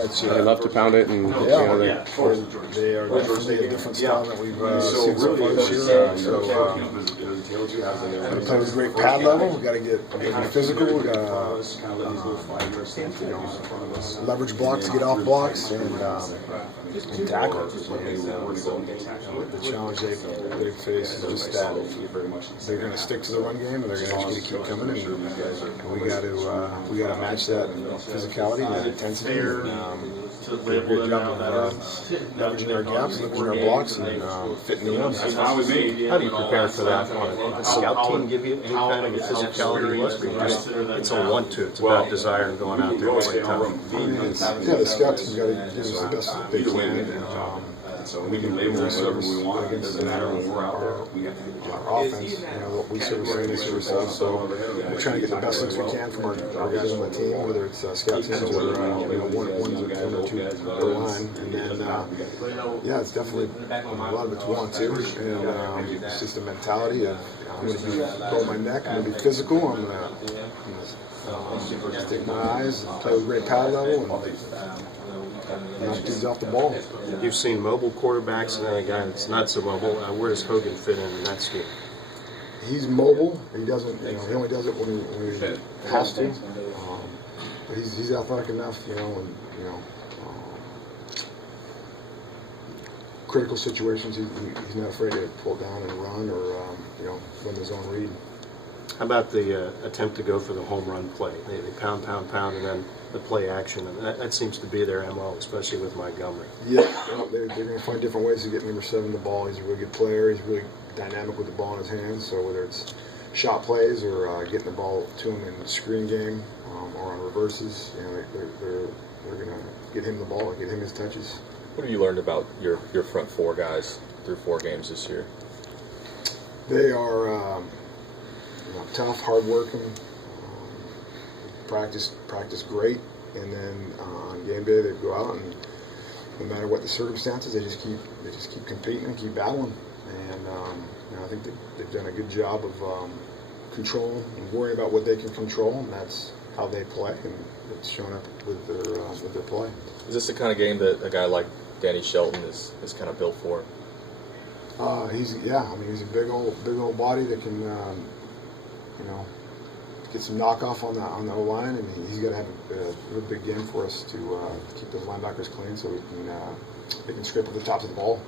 They love to pound it, and they are definitely a different style that we've seen so far this year. So we play with a great pad level. We got to get physical. We got to leverage blocks to get off blocks and tackle. The challenge they face is just that they're going to stick to the run game, and they're going to keep coming. And we got to match that physicality and that intensity. To label them out leveraging our gaps, leveraging our blocks, and fitting the ends. How do you prepare for that? The scout team give you any kind of physicality look? It's a 1-2. It's about desire and going out there and playing tough. The scout team's got to give us the best they can. So we can label whatever we want. It doesn't matter when we're out there. Our offense, what we service and they service us. So we're trying to get the best looks we can from our guys on the team, whether it's scout teams or one or two line. And then, it's definitely a lot of it's 1-2, and it's just a mentality of I'm going to roll my neck, I'm going to be physical, I'm going to stick my eyes, and play with great pad level, and knock dudes off the ball. You've seen mobile quarterbacks and then a guy that's not so mobile. Where does Hogan fit in that scheme? He's mobile. He doesn't. He only does it when he has to. But he's athletic enough, and critical situations, he's not afraid to pull down and run or run his own read. How about the attempt to go for the home run play? They pound, and then the play action, and that seems to be their MO, especially with Montgomery. Yeah, they're going to find different ways to get number 7 the ball. He's a really good player. He's really dynamic with the ball in his hands. So whether it's shot plays or getting the ball to him in the screen game or on reverses, they're going to get him the ball, get him his touches. What have you learned about your front 4 guys through 4 games this year? They are tough, hardworking, practice great, and then on game day they go out and no matter what the circumstances, they just keep competing and keep battling. And I think they've done a good job of controlling and worrying about what they can control, and that's how they play, and it's shown up with their play. Is this the kind of game that a guy like Danny Shelton is kind of built for? He's a big old body that can get some knockoff on the O-line, and he's got to have a real big game for us to keep those linebackers clean so they can scrape at the tops of the ball.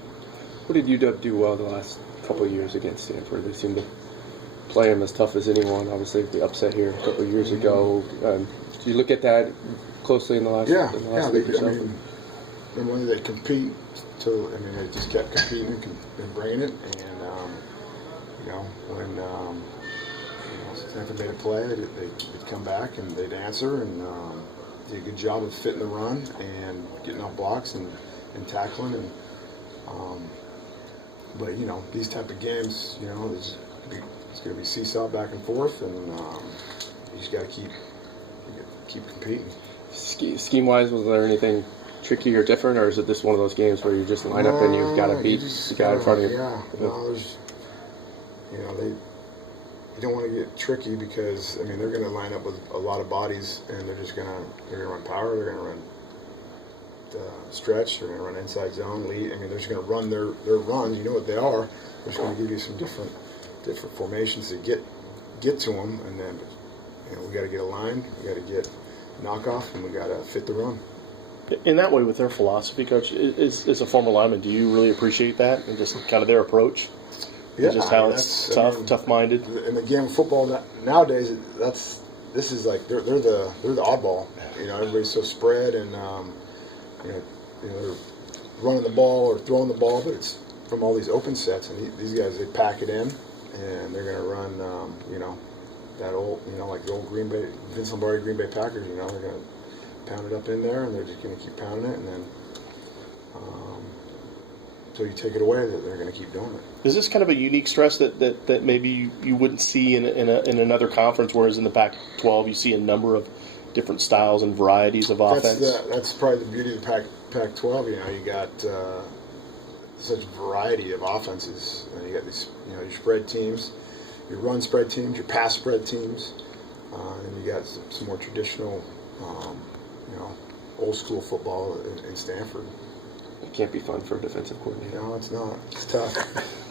What did UW do well the last couple of years against Stanford? They seem to play him as tough as anyone. Obviously, the upset here a couple of years ago. Did you look at that closely in the last week or so? When they compete, they just kept competing and bringing it, and when Stanford made a play, they'd come back and they'd answer and did a good job of fitting the run and getting off blocks and tackling. And but these type of games, it's going to be seesaw back and forth, and you just got to keep competing. Scheme wise, was there anything tricky or different, or is it just one of those games where you just line up and you've got to beat the guy in front of you? Yeah, you don't want to get tricky because they're going to line up with a lot of bodies, and they're going to run power, they're going to run stretch, they're going to run inside zone, lead. They're just going to run their runs. You know what they are. They're just going to give you some different formations to get to them, and then we got to get aligned, we got to get knockoff, and we got to fit the run. In that way, with their philosophy, Coach, as a former lineman, do you really appreciate that and just kind of their approch? Yeah, just how it's tough-minded. In the game of football nowadays, this is like they're the oddball. Everybody's so spread, and they're running the ball or throwing the ball, but it's from all these open sets, and these guys, they pack it in, and they're going to run that old like the old Vince Lombardi Green Bay Packers. They're going to pound it up in there, and they're just going to keep pounding it, and then until you take it away, they're going to keep doing it. Is this kind of a unique stress that maybe you wouldn't see in another conference, whereas in the Pac-12 you see a number of different styles and varieties of offense? That's probably the beauty of the Pac-12. You got such variety of offenses. You got these, your spread teams, your run spread teams, your pass spread teams, and you got some more traditional, old school football in Stanford. It can't be fun for a defensive coordinator. No, it's not. It's tough.